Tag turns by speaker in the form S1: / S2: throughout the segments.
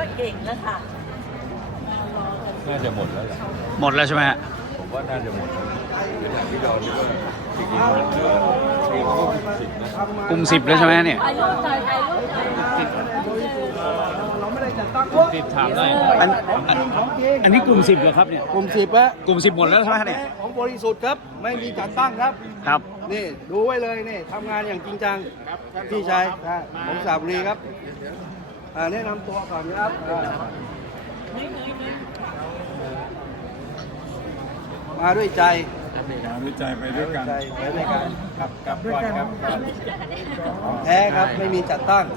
S1: เก่งแล้วค่ะ
S2: น่าจะหมดแล้วแหละ
S3: หมดแล้วใช่ไหมฮะ
S2: ผมว่าน่าจะหมดแล้วเป็นอย่างที่เราคิดว่าจริงๆมันเหลือที่กลุ่ม10นะ
S3: กลุ่ม10แล้วใช่ไหมเนี่ย
S1: ถ่ายรูปหน่อยถ่ายรูปหน่อย
S3: ติดถามได้อันนี้กลุ่ม10เหรอครับเนี่ย
S4: กลุ่ม10ฮะ
S3: กลุ่ม10หมดแล้วใช่ไหมเนี่ย
S4: ของบริสุทธิ์ครับไม่มีจัดตั้งครับ
S3: ครับ
S4: นี่ดูไว้เลยนี่ทำงานอย่างจริงจังพี่ชายผมสาบุรีครับแนะนำตัวก่อนครับมาด้วยใจ
S2: มาด้วยใจไปด้วยกัน
S4: ใจไปด้วยกัน
S2: ครับกลับก่อนครับ
S4: ของแท้ครับไม่มีจัดตั้ง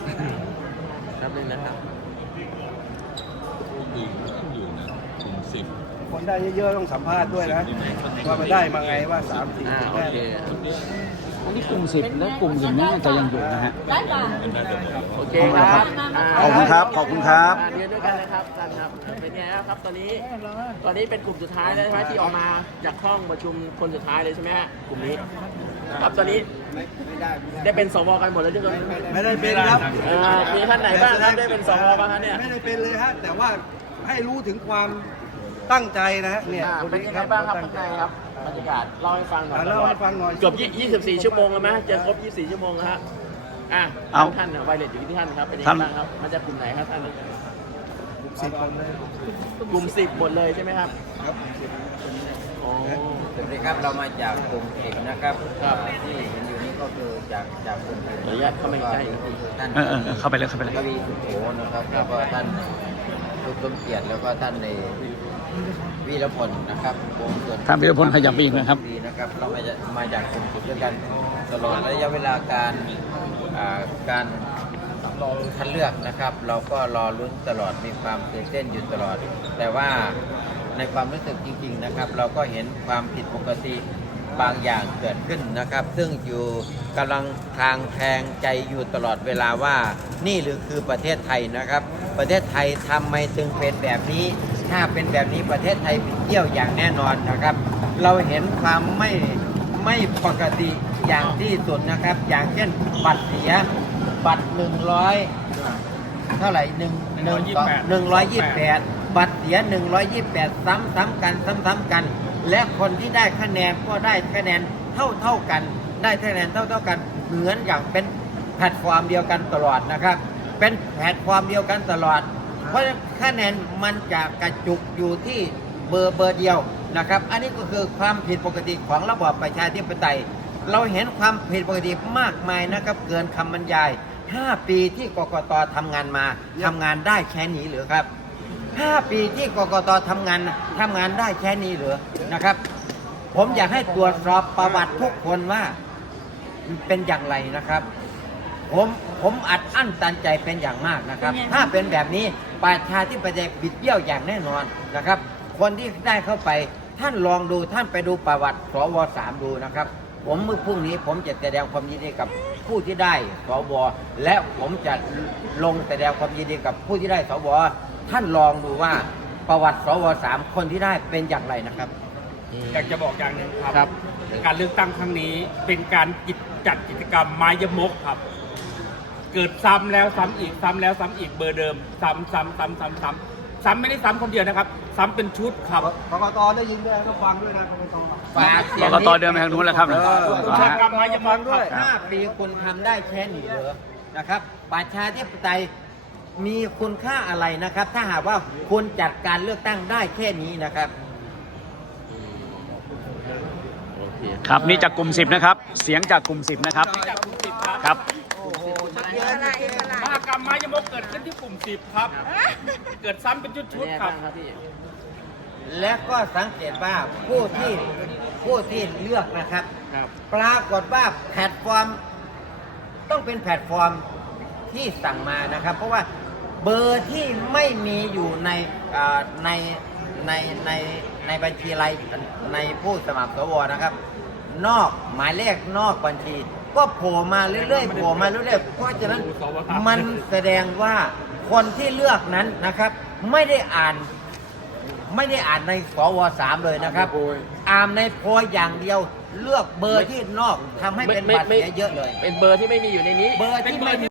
S2: อยู่นะกลุ่ม10
S4: คนได้เยอะๆต้องสัมภาษณ์ด้วยนะว่ามันได้มาไงว่า3-4แค่
S3: อันนี้กลุ่ม10และกลุ่มอื่นน่าจะยังอยู่นะฮะ
S1: ได้ป่ะ
S2: น่าจะหมดแล้ว
S5: โอเคครับ
S3: ขอบคุณครับ ขอบคุณครับ
S5: เรียนด้วยกันนะครับท่านครับเป็นไงครับตอนนี้เป็นกลุ่มสุดท้ายแล้วใช่ไหมที่ออกมาจากห้องประชุมคนสุดท้ายเลยใช่ไหมฮะกลุ่มนี้ครับตอนนี้ได้เป็นสวกันหมดแล้วใช่ไหม
S4: ไม่ได้เป็นครับ
S5: มีท่านไหนบ้างครับได้เป็นสวบ้างฮะเนี่ย
S4: ไม่ได้เป็นเลยฮะแต่ว่าให้รู้ถึงความตั้งใจนะฮะเนี่ย
S5: เป็นยังไงบ้างครับข้างในครับบรรยากาศเล่าให้ฟังหน่อย
S4: เล่าให้ฟังหน่อย
S5: เกือบ24 ชั่วโมงแล้วไหมจะครบ24 ชั่วโมงแล้วฮะ
S3: เอา
S5: ท่านไวเลสอยู่ที่ท่านครับเป็นยังไงบ้างครับมาจากกลุ่มไหนครับท่าน
S4: 10 คนเลย
S5: กลุ่ม10หมดเลยใช่ไหมครับอ๋อ
S6: สวัสดีครับเรามาจากกลุ่มเอกนะครับ
S5: ครับ
S6: ที่เห็นอยู่นี้ก็คือจากกลุ่มเอก
S5: ขออนุญาตเข้ามาใกล้ๆ
S6: คือท่าน
S3: เข้าไปเลยเข้าไปเลย
S6: กวีสุโขนะครับแล้วก็ท่านทุกสมเกียรติแล้วก็ท่านในวีรพลนะครับวงส่วน
S3: ท่านวีรพลขยับไปอีกนะครับ
S6: ดีนะครับเรามาจากกลุ่มเอกด้วยกันตลอดระยะเวลาการคัดเลือกนะครับ เราก็รอลุ้นตลอดมีความตื่นเต้นอยู่ตลอด แต่ว่าในความรู้สึกจริงๆนะครับ เราก็เห็นความผิดปกติบางอย่างเกิดขึ้นนะครับ ซึ่งอยู่กำลังคลางแคลงใจอยู่ตลอดเวลาว่านี่หรือคือประเทศไทยนะครับ ประเทศไทยทำไมจึงเป็นแบบนี้ ถ้าเป็นแบบนี้ประเทศไทยบิดเบี้ยวอย่างแน่นอนนะครับ เราเห็นความไม่ปกติอย่างที่สุดนะครับ อย่างเช่นบัตรเสียบัตร100เท่าไหร่128บัตรเสีย128ซ้ำๆกันซ้ำๆกัน และคนที่ได้คะแนนก็ได้คะแนนเท่ากันได้คะแนนเท่ากันเหมือนอย่างเป็นแพลตฟอร์มเดียวกันตลอดนะครับเป็นแพลตฟอร์มเดียวกันตลอด เพราะคะแนนมันจะกระจุกอยู่ที่เบอร์เดียวนะครับอันนี้ก็คือความผิดปกติของระบอบประชาธิปไตยเราเห็นความผิดปกติมากมายนะครับเกินคำบรรยาย5 ปีที่กกตทำงานได้แค่นี้หรือครับ5 ปีที่กกตทำงานได้แค่นี้หรือนะครับผมอยากให้ตรวจสอบประวัติทุกคนว่าเป็นอย่างไรนะครับผมอัดอั้นตันใจเป็นอย่างมากนะครับถ้าเป็นแบบนี้ประชาธิปไตยบิดเบี้ยวอย่างแน่นอนนะครับคนที่ได้เข้าไปท่านลองดูท่านไปดูประวัติสว3ดูนะครับผมเมื่อพรุ่งนี้ผมจะแสดงความยินดีกับผู้ที่ได้สวและผมจะลงแสดงความยินดีกับผู้ที่ได้สวท่านลองดูว่าประวัติสว3คนที่ได้เป็นอย่างไรนะครับ
S7: อยากจะบอกอย่างหนึ่งครับ การเลือกตั้งครั้งนี้เป็นการจัดกิจกรรมไม้ยมกครับ เกิดซ้ำแล้วซ้ำอีกซ้ำแล้วซ้ำอีกเบอร์เดิมซ้ำไม่ได้ซ้ำคนเดียวนะครับ ซ้ำเป็นชุดครับ
S4: กกตได้ยินด้วยต้องฟังด้วยนะกกต
S5: ฝากเสี
S3: ก
S5: ยง
S3: กตเดินไปทางนู้นแล้วครับ
S7: กิจกรรมไม้ยมกครับ
S4: 5
S5: ปีคุณทำได้แค่นี้เหรอนะครับประชาธิปไตยมีคุณค่าอะไรนะครับ ถ้าหากว่าคุณจัดการเลือกตั้งได้แค่นี้นะครับ
S3: ครับนี่จากกลุ่ม10นะครับเสียงจากกลุ่ม10นะครับ
S7: จากกลุ่ม10ครับ
S3: ครับ
S7: มหกรรมไม้ยมกเกิดขึ้นที่กลุ่ม10ครับ เกิดซ้ำเป็นชุดๆครับ
S5: และก็สังเกตว่าผู้ที่เลือกนะครับ ปรากฏว่าแพลตฟอร์มต้องเป็นแพลตฟอร์มที่สั่งมานะครับ เพราะว่าเบอร์ที่ไม่มีอยู่ในบัญชีรายในผู้สมัครสวนะครับ นอกหมายเลขนอกบัญชี ก็โผล่มาเรื่อยๆเพราะฉะนั้นมันแสดงว่าคนที่เลือกนั้นนะครับไม่ได้อ่านในสว3เลยนะครับอ่านในโพยอย่างเดียวเลือกเบอร์ที่นอกทำให้เป็นบัตรเสียเยอะเลยเป็นเบอร์ที่ไม่มีอยู่ในนี้เบอร์ที่ไม่มี